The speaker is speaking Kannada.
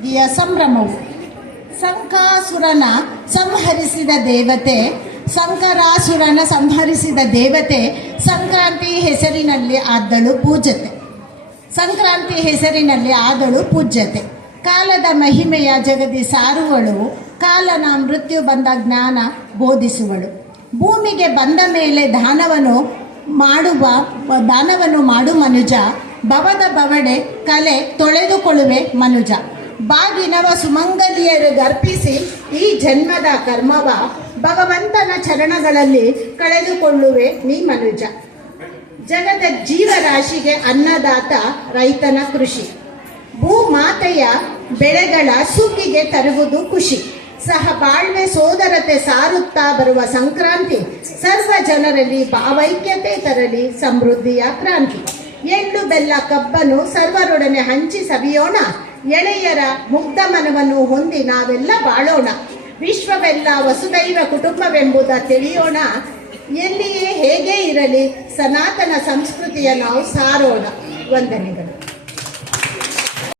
ಸಂಕ್ರಾಂತಿಯ ಸಂಭ್ರಮವು. ಸಂಕಾಸುರನ ಸಂಹರಿಸಿದ ದೇವತೆ, ಸಂಕರಾಸುರನ ಸಂಹರಿಸಿದ ದೇವತೆ ಸಂಕ್ರಾಂತಿ ಹೆಸರಿನಲ್ಲಿ ಆದಳು ಪೂಜ್ಯತೆ. ಸಂಕ್ರಾಂತಿ ಹೆಸರಿನಲ್ಲಿ ಆದಳು ಪೂಜ್ಯತೆ. ಕಾಲದ ಮಹಿಮೆಯ ಜಗದಿ ಸಾರುವಳು, ಕಾಲನ ಮೃತ್ಯು ಬಂದ ಜ್ಞಾನ ಬೋಧಿಸುವಳು. ಭೂಮಿಗೆ ಬಂದ ಮೇಲೆ ದಾನವನ್ನು ಮಾಡು ಮನುಜ, ಭವದ ಬವಡೆ ಕಲೆ ತೊಳೆದುಕೊಳ್ಳುವೆ ಮನುಜ. ಬಾಗಿನವ ಸುಮಂಗಲಿಯರು ಗರ್ಪಿಸಿ ಈ ಜನ್ಮದ ಕರ್ಮವ, ಭಗವಂತನ ಚರಣಗಳಲ್ಲಿ ಕಳೆದುಕೊಳ್ಳುವೆ ನೀ ಮನುಜ. ಜಗದ ಜೀವರಾಶಿಗೆ ಅನ್ನದಾತ ರೈತನ ಕೃಷಿ, ಭೂಮಾತೆಯ ಬೆಳೆಗಳ ಸುಗ್ಗಿಗೆ ತರುವುದು ಖುಷಿ. ಸಹ ಬಾಳ್ವೆ ಸೋದರತೆ ಸಾರುತ್ತಾ ಬರುವ ಸಂಕ್ರಾಂತಿ, ಸರ್ವ ಜನರಲ್ಲಿ ಭಾವೈಕ್ಯತೆ ತರಲಿ ಸಮೃದ್ಧಿಯ ಕ್ರಾಂತಿ. ಎಳ್ಳು ಬೆಲ್ಲ ಕಬ್ಬನು ಸರ್ವರೊಡನೆ ಹಂಚಿ ಸವಿಯೋಣ, ಎಳೆಯರ ಮುಗ್ಧ ಮನವನ್ನು ಹೊಂದಿ ನಾವೆಲ್ಲ ಬಾಳೋಣ. ವಿಶ್ವವೆಲ್ಲ ವಸುದೈವ ಕುಟುಂಬವೆಂಬುದ ತಿಳಿಯೋಣ, ಎಲ್ಲಿಯೇ ಹೇಗೆ ಇರಲಿ ಸನಾತನ ಸಂಸ್ಕೃತಿಯ ನಾವು ಸಾರೋಣ. ವಂದನೆಗಳು.